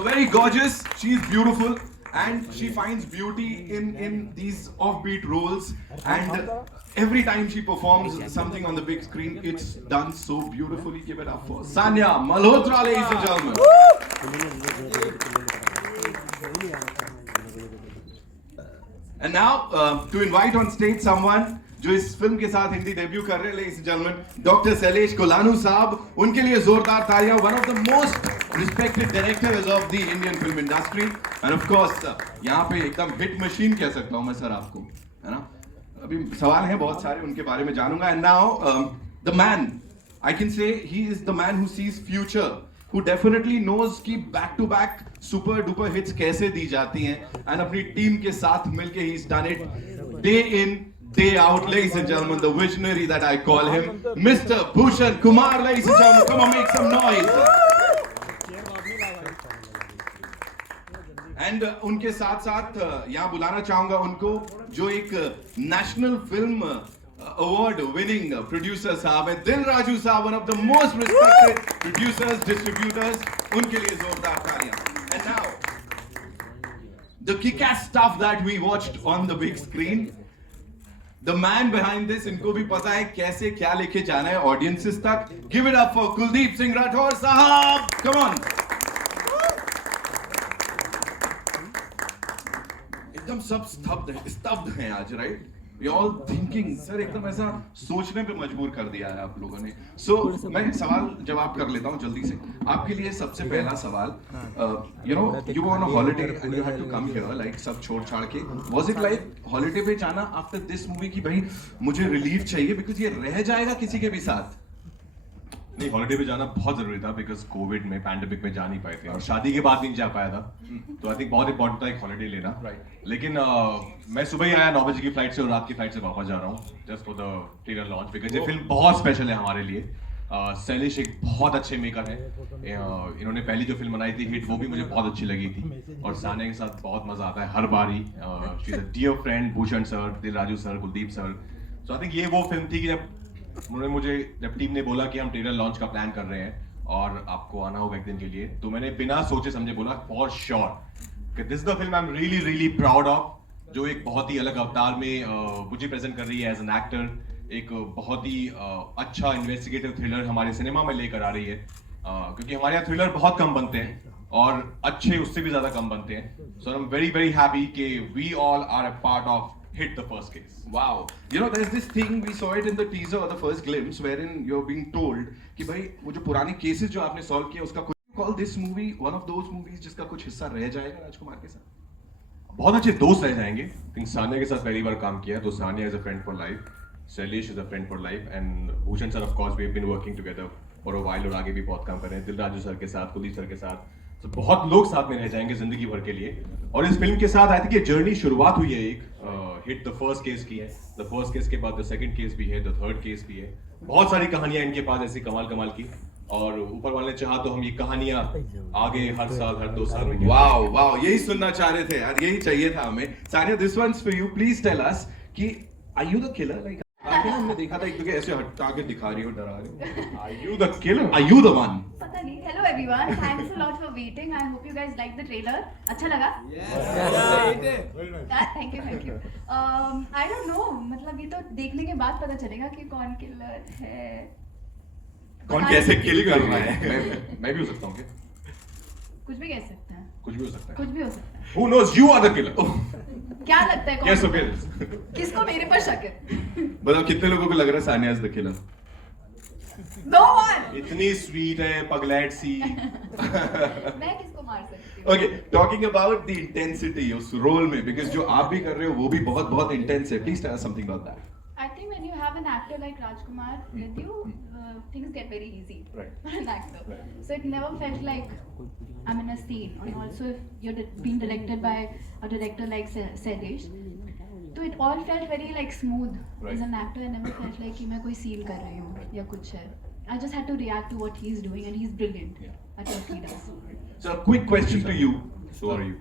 The very gorgeous. She's beautiful, and she finds beauty in these offbeat roles. And every time she performs something on the big screen, it's done so beautifully. Give it up for Sanya Malhotra, ladies and gentlemen. And now to invite on stage someone जो इस फिल्म के साथ हिंदी डेब्यू कर रहे हैं, ladies and gentlemen, doctor Shailesh Kolanu साहब, उनके लिए जोरदार तालियां. One of the most respected directors of the Indian film industry, and of course यहाँ पे एकदम हिट मशीन कह सकता हूँ मैं सर आपको, है ना? अभी सवाल हैं बहुत सारे, उनके बारे में जानूंगा. And now the man, I can say he is the man who sees future, who definitely knows कि back to back super duper hits कैसे दी जाती हैं, and अपनी टीम के साथ मिलके he's done it day in day out. Ladies and gentlemen, the visionary that I call him, Mr. Bhushan Kumar. Ladies and gentlemen, come on, make some noise. And उनके साथ साथ यहाँ बुलाना चाहूंगा उनको जो एक national film award winning producer साहब है, दिल राजू साहब, one of the most respected producers, distributors. उनके लिए जोरदार तालियां. And now the kick-ass stuff that we watched on the big screen, the man behind this, इनको भी पता है कैसे क्या लेके जाना है audiences तक. Give it up for Kuldeep Singh Rathore साहब. Come on. एकदम सब स्तब्ध हैं आज, right? You're all thinking, sir एकदम ऐसा सोचने पे मजबूर कर दिया है आप लोगों ने. So मैं सवाल जवाब कर लेता हूँ जल्दी से. आपके लिए सबसे पहला सवाल, you know, you were on a holiday and you had to come here, like सब छोड़ छाड़ के. Was it like holiday पे जाना after this movie कि भाई मुझे relief चाहिए because ये रह जाएगा किसी के भी साथ? नहीं, हॉलिडे पे जाना बहुत जरूरी था बिकॉज कोविड में पैंडेमिक में जा नहीं पाए थे और शादी के बाद नहीं जा पाया था, तो आई थिंक बहुत इंपॉर्टेंट था एक हॉलिडे लेना. लेकिन मैं सुबह ही आया 9 बजे की फ्लाइट से और रात की फ्लाइट से वापस जा रहा हूँ just for the trailer launch because ये फिल्म बहुत स्पेशल है हमारे लिए. शैलेश एक बहुत अच्छे मेकर हैं. इन्होंने पहली जो फिल्म बनाई थी हिट, वो भी मुझे बहुत अच्छी लगी थी और सानिया के साथ बहुत मजा आता है हर बारी. She is a dear friend, Bhushan sir, Dil Raju sir, Kuldeep sir. So I think ये वो फिल्म थी कि जब टीम ने बोला कि हम ट्रेलर लॉन्च का प्लान कर रहे हैं और आपको आना होगा एक दिन के लिए, तो मैंने बिना सोचे समझे बोला फॉर श्योर कि this is the film I am really really proud of, जो एक बहुत ही अलग अवतार में मुझे प्रेजेंट कर रही है एज एन एक्टर. एक बहुत ही अच्छा इन्वेस्टिगेटिव थ्रिलर हमारे सिनेमा में लेकर आ रही है, क्योंकि हमारे यहाँ थ्रिलर बहुत कम बनते हैं और अच्छे उससे भी ज्यादा कम बनते हैं. So I am very very happy कि we all are a part of hit the first case. Wow. You know, there's this thing, we saw it in the teaser or the first glimpse wherein you're being told कि भाई वो जो पुराने cases जो आपने solve किया उसका कुछ, call this movie one of those movies जिसका कुछ हिस्सा रह जाएगा राजकुमार के साथ. बहुत अच्छे दोस्त रह जाएंगे. थिंक सानिया के साथ पहली बार काम किया है, तो Sania is a friend for life, Shailesh is a friend for life, and Bhushan sir of course we have been working together for a while और आगे भी बहुत काम कर रहे हैं, दिल राजू सर के साथ, कुलदीप सर के साथ. तो बहुत लोग साथ में रह जाएंगे जिंदगी भर के लिए. और इस फिल्म के साथ आई थिंक ये जर्नी शुरुआत हुई है, एक हिट द फर्स्ट केस की है, द फर्स्ट केस के बाद द सेकंड केस भी है, द थर्ड केस भी है. बहुत सारी कहानियां इनके पास ऐसी कमाल कमाल की, और ऊपर वाले ने चाहा तो हम ये कहानियां आगे हर साल हर 2 साल में. वाओ वाओ, यही सुनना चाह रहे थे यार, यही चाहिए था हमें. Sania, this one's for you. Please tell us कि are you the killer? Like हमने देखा था एक दूसरे ऐसे हटा के दिखा रही हो, डरा रही हो. Are you the killer? Are you the one? पता नहीं. Hello everyone, thanks a lot for waiting. I hope you guys like the trailer. अच्छा लगा? Thank you. I don't know, मतलब ये तो देखने के बाद पता चलेगा कि कौन किलर है, कौन कैसे किल कर रहा है. मैं भी हो सकता हूँ क्या? कुछ भी कह सकते हैं. कुछ भी हो सकता है. कुछ भी हो सकता है. Who knows? You are the killer. क्या लगता है कौन? Yes, okay. किसको मेरे पर शक है? बताओ कितने लोगों को लग रहा है Sania is the killer? No one. इतनी स्वीट है, पगलैट सी. मैं किसको मार सकती हूँ? Okay, talking about the intensity उस रोल में, because जो आप भी कर रहे हो वो भी बहुत बहुत intense है. Please tell us something about that. I think when you have an actor like Rajkumar with you, things get very easy for an actor. Right. So it never felt like I'm in a scene. And also if you're being directed by a director like Shailesh, so it all felt very like smooth. Right. As an actor, I never felt like कि मैं कोई scene कर रही हूँ या कुछ है. I just had to react to what he's doing, and he's brilliant at what he does. So a quick question to you. So are you?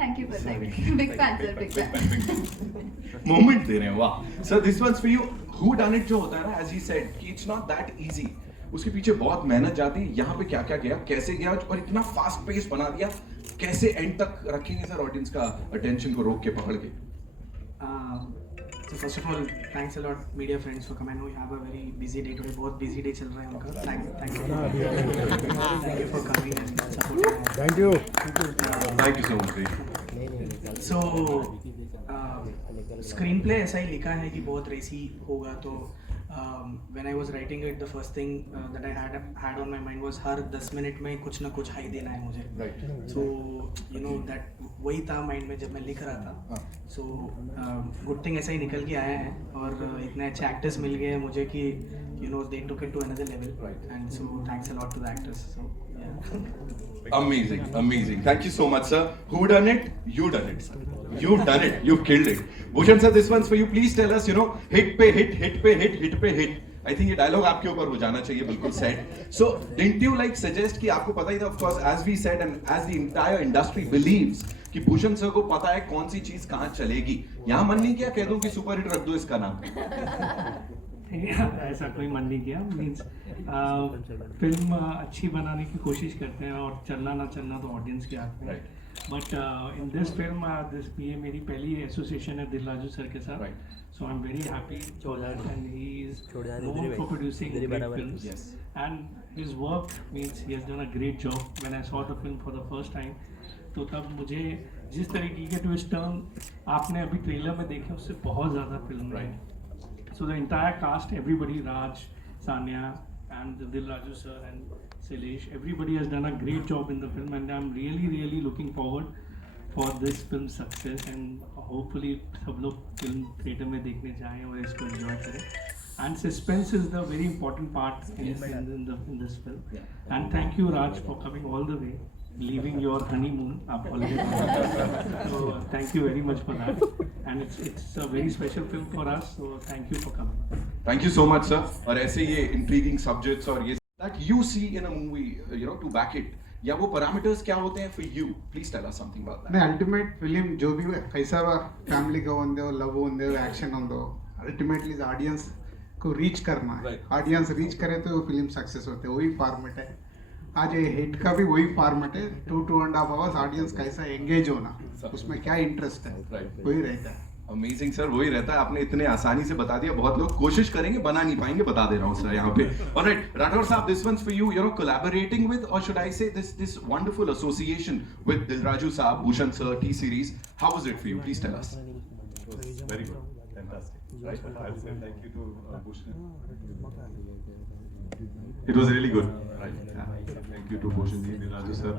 Thank you for that. Big fan, sir. Big fan. Moment दे रहे हैं, वाह. So this one's for you. Who done it जो होता है ना, as he said, कि it's not that easy. उसके पीछे बहुत मेहनत जाती है, यहाँ पे क्या क्या गया, कैसे गया और इतना फास्ट पेस बना दिया, कैसे एंड तक रखेंगे सर ऑडियंस का अटेंशन को रोक के पकड़ के? So first of all, thanks a lot media friends for coming. I know you have a very busy day today. बहुत busy day चल रहा है उनका. Thank you for coming and supporting. Thank you. Thank you so much. So screen play ऐसा ही लिखा है कि बहुत रेसी होगा. तो when I was writing it, the first thing that I had on my mind was हर 10 मिनट में कुछ ना कुछ हाई देना है मुझे. Right. So you know that वही था माइंड में जब मैं लिख रहा था. So गुड थिंग ऐसा ही निकल के आया है और इतने अच्छे एक्टर्स मिल गए हैं मुझे कि you know they took it to another level. Right. And so thanks a lot to the actors. So yeah. Amazing, amazing. Thank you so much, sir. Who done it? You done it, sir. You've done it. You've killed it. Bhushan sir, this one's for you. Please tell us, you know, hit pe hit, hit pe hit, hit pe hit. I think ये dialogue आपके ऊपर हो जाना चाहिए बिल्कुल set. So didn't you like suggest कि आपको पता ही था, of course, as we said and as the entire industry believes कि भूषण सर को पता है कौन सी चीज कहाँ चलेगी. यहाँ मन नहीं किया कह दो कि सुपर हिट रख दो इसका नाम? ऐसा कोई मन नहीं किया. मीन्स फिल्म अच्छी बनाने की कोशिश करते हैं और चलना ना चलना तो ऑडियंस के हाथ में. बट इन दिस फिल्म ये मेरी पहली एसोसिएशन है दिल राजू सर के साथ. So I am very happy and he is known for producing great films and his work means he has done a great job. When I saw the film for the first time तो तब मुझे जिस तरीके के twist turn आपने अभी ट्रेलर में देखे उससे बहुत ज़्यादा फिल्म रही. So the entire cast, everybody, Raj, Sanya, and Dil Raju sir and Sailesh, everybody has done a great job in the film, and I'm really, really looking forward for this film's success. And hopefully, सब लोग film theater में देखने जाएं और इसको enjoy करें. And suspense is the very important part in this film. And thank you, Raj, for coming all the way, leaving your honeymoon up holiday. So thank you very much for that. And it's a very special film for us. So thank you for coming. Thank you so much, sir. और ऐसे ये intriguing subjects और ये that you see in a movie, you know, to back it. या वो parameters क्या होते हैं for you? Please tell us something about that. नहीं अल्टीमेट फिल्म जो भी कैसा फैमिली का ఉందో लव ఉందో एक्शन ఉందో अल्टीमेटली ऑडियंस को रीच करना है. ऑडियंस रीच करे तो वो फिल्म सक्सेस होते है. वही फॉर्मेट है. आज ये हिट का भी वही फॉर्मेट है. 2.5 आवर्स ऑडियंस कैसा एंगेज होना, उसमें क्या इंटरेस्ट है, वही रहता है. अमेजिंग सर, वही रहता है. आपने इतने आसानी से बता दिया. बहुत लोग कोशिश करेंगे, बना नहीं पाएंगे. बता दे रहा हूँ सर यहाँ पे. ऑलराइट राठौर साहब, this one's for you. You know, collaborating with, or should I say this wonderful association with Dil Raju साहब, Bhushan sir, T Series, how was it for you? Please tell us. Very good, fantastic. Right, I'll say thank you to Bhushan. It was really good. Right. Thank you to Bhushan ji, Raju sir,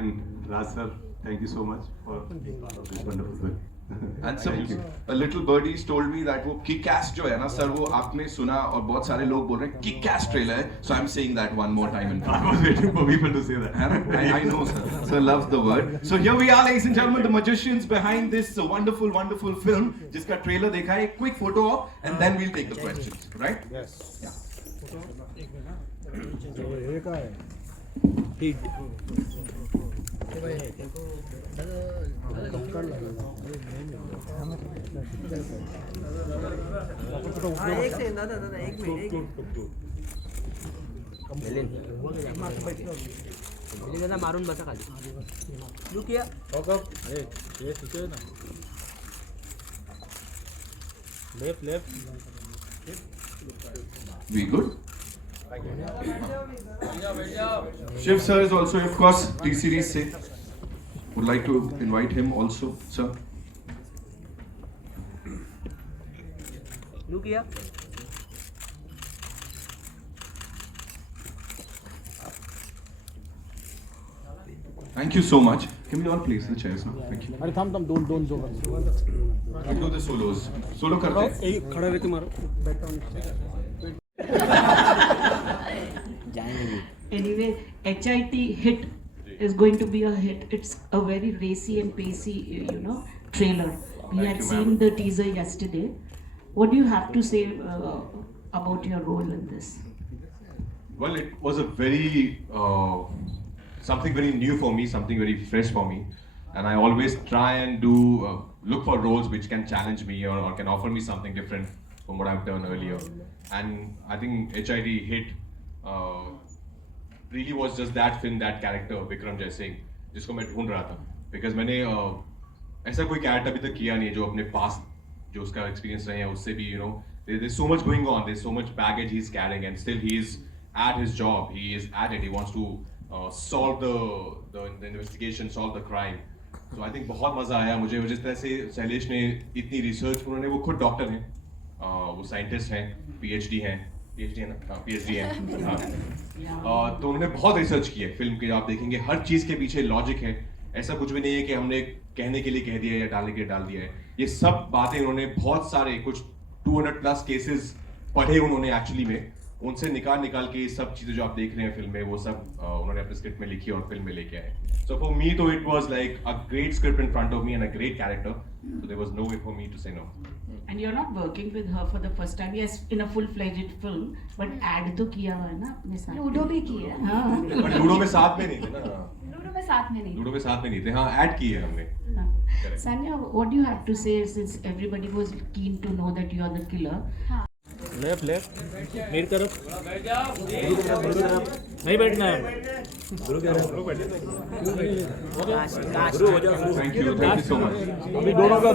and Raj sir. Thank you so much for being part of this wonderful film. And some a little birdies told me that वो kick-ass जो है ना सर, वो आपने सुना और बहुत सारे लोग बोल रहे हैं kick-ass trailer है. So I'm saying that one more time. I was waiting for people to say that. I know, sir. Sir loves the word. So here we are, ladies and gentlemen, the magicians behind this wonderful, wonderful film, जिसका trailer देखा है. Quick photo op, and then we'll take the questions, right? Yes. Yeah. एक है एक सेकंड दादा एक मिनिट मारून बसा खाली लुक किया left We good? Shiv sir is also, of course, T series से. Would like to invite him also, sir. Look किया Thank you so much. Can we all place the chairs now? Thank you. अरे थांब दोन We'll do the solos. Solo करते हैं. एक खड़ा रहते मारो. Anyway, HIT hit is going to be a hit. It's a very racy and pacey, you know, trailer. We had seen the teaser yesterday. What do you have to say about your role in this? Well, it was a very something very new for me, something very fresh for me, and I always try and do look for roles which can challenge me or can offer me something different from what I've done earlier. And I think HID hit really was just that film, that character Vikram जयसिंह जिसको मैं ढूंढ रहा था, because मैंने ऐसा कोई कैरेक्टर अभी तक किया नहीं है जो अपने पास्ट जो उसका एक्सपीरियंस रहे हैं उससे भी there's so much going on, there's so much baggage he's carrying, and still he is at his job, he is at it, he wants to solve the investigation, solve the crime. So I think बहुत मजा आया मुझे जिस तरह से शैलेश ने इतनी रिसर्च, उन्होंने, वो खुद डॉक्टर हैं, वो साइंटिस्ट हैं, PhD है ना, PhD है, हाँ। तो उन्होंने बहुत रिसर्च की है फिल्म के, आप देखेंगे हर चीज के पीछे लॉजिक है, ऐसा कुछ भी नहीं है कि हमने कहने के लिए कह दिया या डालने के लिए डाल दिया है, ये सब बातें उन्होंने बहुत सारे कुछ 200+ केसेस पढ़े उन्होंने एक्चुअली में, उनसे निकाल के ये सब चीजें जो आप देख रहे हैं फिल्म में वो सब उन्होंने अपने स्क्रिप्ट में लिखी और फिल्म में लेके आए. सो फॉर मी तो it was like a great script in front of me and a great character, so there was no way for me to say no. And you're not working with her for the first time, yes, in a full-fledged film, but ad तो किया हुआ है ना अपने साथ. लूडो भी की है. हाँ. बट लूडो में साथ में नहीं थे ना. लूडो में साथ में नहीं. लूडो में साथ में नहीं थे, हाँ ऐड की है हमने. Sanya, what do you have to say since everybody was keen to know that you are the killer? हाँ. लेफ्ट मेरी तरफ, गुरु की तरफ नहीं बैठना है. गुरु की तरफ गुरु हो जाओ. Thank you so much. अभी दोनों का